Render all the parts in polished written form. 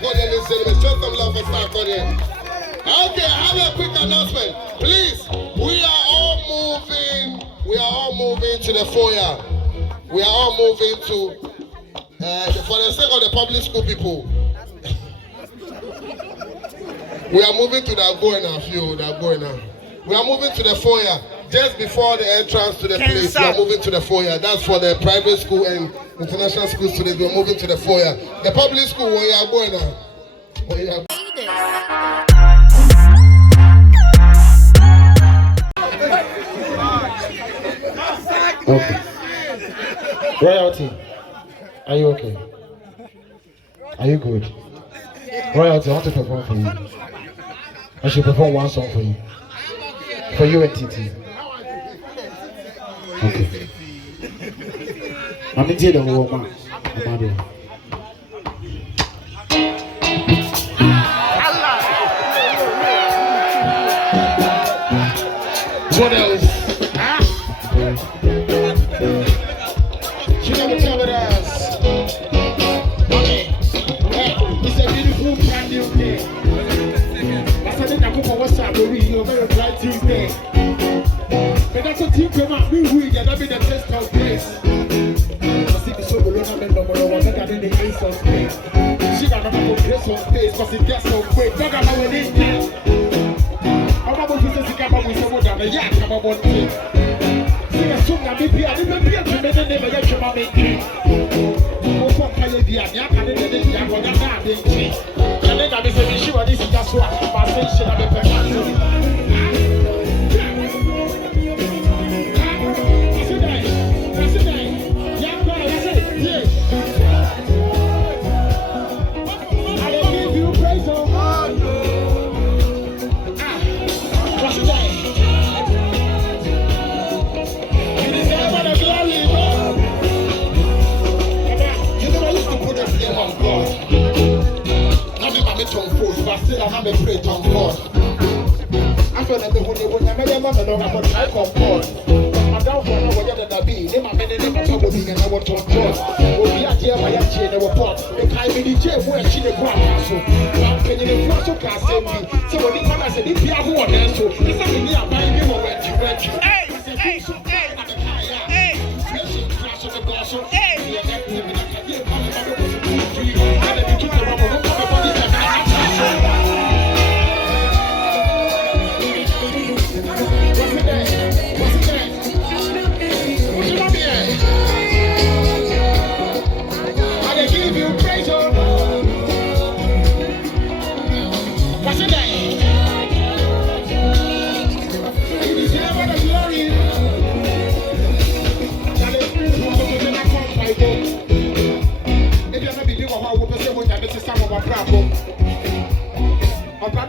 Sarkodie, ladies and gentlemen. Show some love for Sarkodie. Okay, I have a quick announcement. Please, we are all moving to the foyer. We are all moving to, for the sake of the public school people, we are moving to the Agoena. We are moving to the foyer. Just before the entrance to the place, we are moving to the foyer. That's for the private school and international school students. We are moving to the foyer. The public school, we are going now. Okay. Royalty, are you okay? Are you good? Royalty, I want to perform for you. I should perform one song for you. For you and TT. Okay. I'm into the woman. What else? She never tell it us. Okay. Hey, it's a beautiful brand new day. I said in the what's up, you're very bright Tuesday. But that's a team come out, we that'll be the test of grace. I see the soul alone, I'm in the world, better than the ace of space. She got a couple grace on space, because it gets so quick. Talk about what it is. I'm about to say, come up with someone down the yak, come up on it. See a song, I didn't be a tremendous never get your mommy. Oh, fuck, I did the yak, I didn't do the yak, I didn't change. And then I be sure this is just what I say, should have been perfect. I'm a prey on God. I feel like when I made a man, I'm going to try on God. I'm down for whatever that be. They my men in the trouble being and I want to God. We'll be at here by a chain of a pot. The kind of the jail where she the ground castle. I'm paying the flash of gas in me. So when the man said, if you are who are there, so it's not in the buying him or went you. Hey, flash of the glass.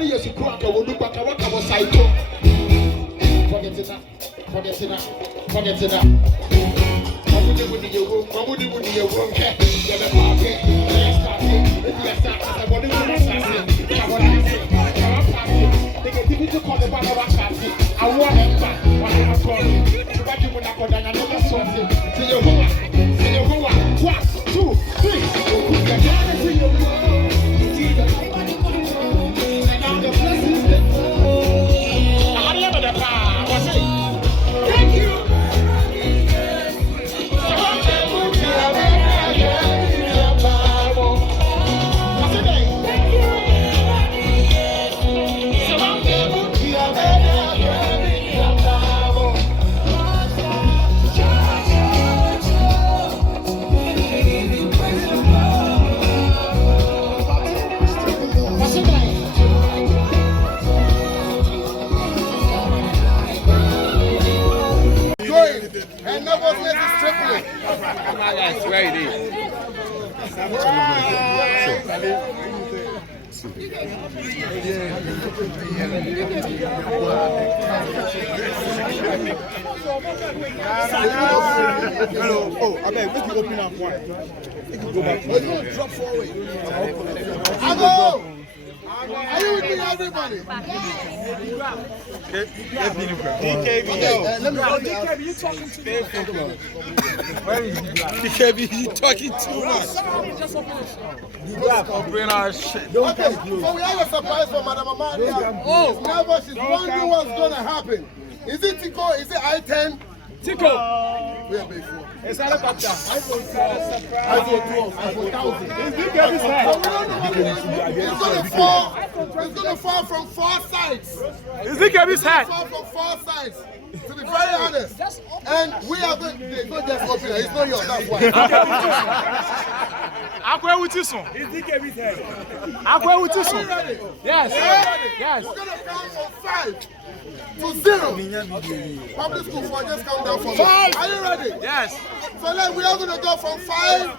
Yes, you crack, I will look back at what I was like. Forget it up. I wouldn't your room, I wouldn't with your room, get a party. Let's start it. If you start, I want to go assassin. I want to say, I'm passing. They can give you to call the back of a party. I want them back. What I'm calling. To back you when I go down another something. See your home. 1, 2, 3. You're trying to see your room. See the thank you. And no one says it's tripling. That's right. Hello. Oh, I beg, we can open up one. We can go back. We're going to drop forward. I go. Are you with me, everybody? Let me you talking too much. DKB, you talking too much. Okay, so we have a surprise for Madam Amadia. She's wondering what's going to happen. Is it Tico? Is it I-10? Tico. Where before? It's helicopter. iPhone 12, iPhone 1000. It's DKB's head. It's going to fall from 4 sides. It's DKB's head. Fall from 4 sides. To be very honest. And we are going to not just open it. It's not yours, that's why. Akwe with you son. It's DKB's head. Akwe with you son. Yes. Yes. We're going to count from 5 to 0. Public school 4, just count down from 5. Are you ready? Yes. So then we are going to go from 5,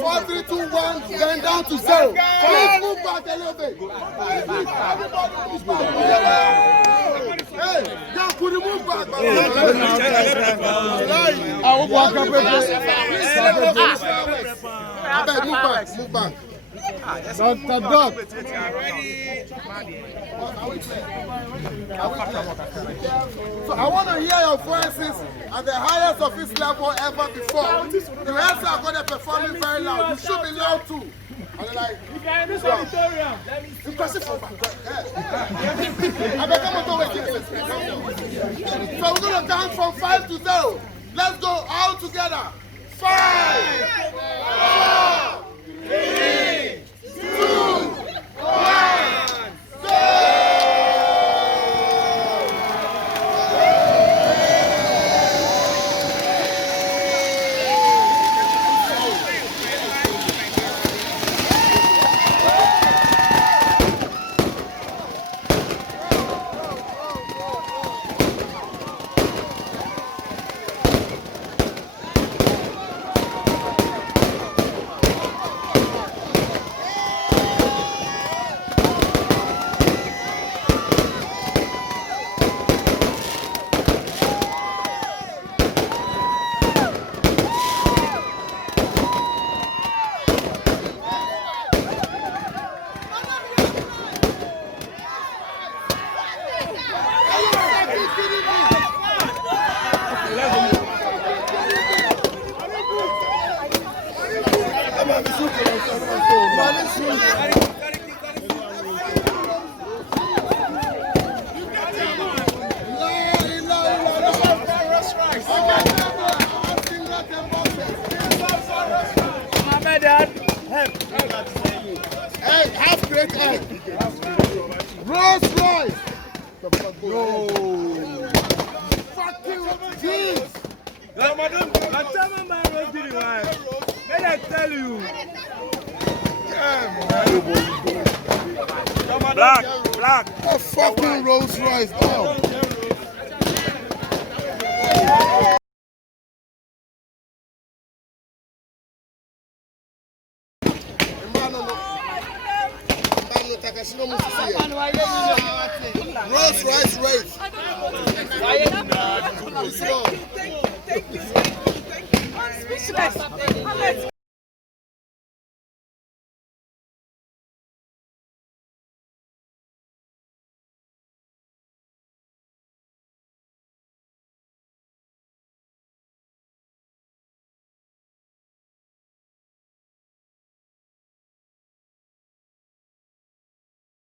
4, 3, 2, 1, then down to 0. Please move back a little bit. Everybody move back. Hey, yeah, could you move back? I will walk up with move back. Dr. Doc. So I want to hear your voices at the highest office level ever before. The rest are going to perform very loud. You should be loud too. And they're like, you can do auditorium. Impressive for back. So we're going to count from 5 to 0. Let's go all together. 5, 4, 3, 2, 1. Hey, half great egg. Rolls Royce. No. Fucking jeez. Madam, may I tell you? Black. A fucking Rolls Royce. Oh. Rolls Royce race.